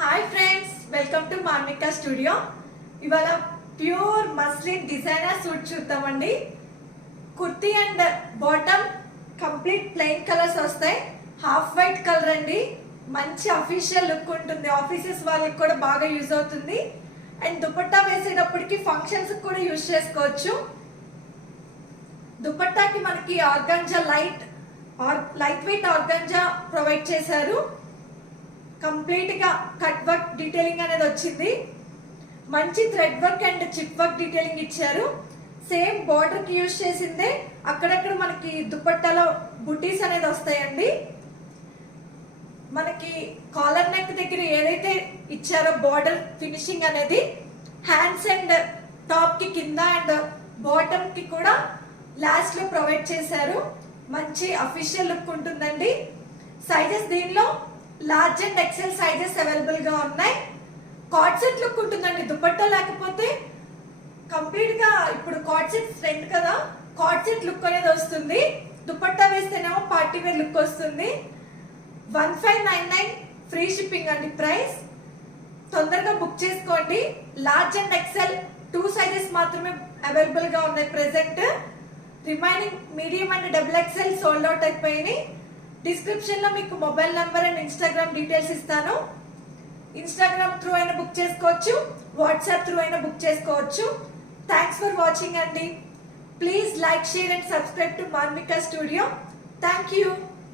Hi friends, welcome to Manvika studio. ఇవాళ pure muslin designer suit చూద్దామండి. Kurti and bottom complete plain colours వస్తాయి. Half white colour అండి. మంచి official look ఉంటుంది. Offices వాళ్ళకి కూడా బాగా యూజ్ అవుతుంది. అండ్ దుపట్టా వేసేటప్పటికి ఫంక్షన్స్ కూడా యూజ్ చేసుకోవచ్చు. దుపట్టాకి మనకి organza light weight organza provide చేశారు. కంప్లీట్ గా కట్ వర్క్ డీటెయిలింగ్ అనేది వచ్చింది. మంచి thread work and chip work detailing ఇచ్చారు. సేమ్ బార్డర్ కి యూజ్ చేసిందే అక్కడక్కడ మనకి దుపట్టాలో బుటీస్ అనేది వస్తాయండి. మనకి కాలర్ నెక్ దగ్గర ఏదైతే ఇచ్చారో బార్డర్ ఫినిషింగ్ అనేది హ్యాండ్స్ అండ్ టాప్ కి కింద అండ్ బాటమ్ కి కూడా లాస్ట్ లో ప్రొవైడ్ చేశారు. మంచి అఫీషియల్ లుక్ ఉంటుందండి. సైజెస్ దీనిలో large and XL sizes available గా ఉన్నాయి. కార్డ్ సెట్ లుక్ ఉంటుందండి. దుపట్టా లేకపోతే కంప్లీట్ గా ఇప్పుడు కార్డ్ సెట్ ట్రెండ్ కదా, కార్డ్ సెట్ లుక్ అనేది వస్తుంది. దుపట్టా వేస్తేనేమో పార్టీ వేర్ లుక్ వస్తుంది. 1599 ఫ్రీ షిప్పింగ్ అండి ప్రైస్. తొందరగా బుక్ చేసుకోండి. లార్జ్ అండ్ ఎక్సెల్ 2 సైజెస్ మాత్రమే అవైలబుల్ గా ఉన్నాయి present. Remaining medium and double XL sold out అయిపోయినాయి. డిస్క్రిప్షన్ లో మీకు mobile number and Instagram details ఇస్తాను. ఇన్స్టాగ్రామ్ త్రూ అయినా బుక్ చేసుకోవచ్చు, వాట్సాప్ త్రూ అయినా బుక్ చేసుకోవచ్చు. థ్యాంక్స్ ఫర్ వాచింగ్ అండి. Please like, share and subscribe to Manvika studio. Thank you.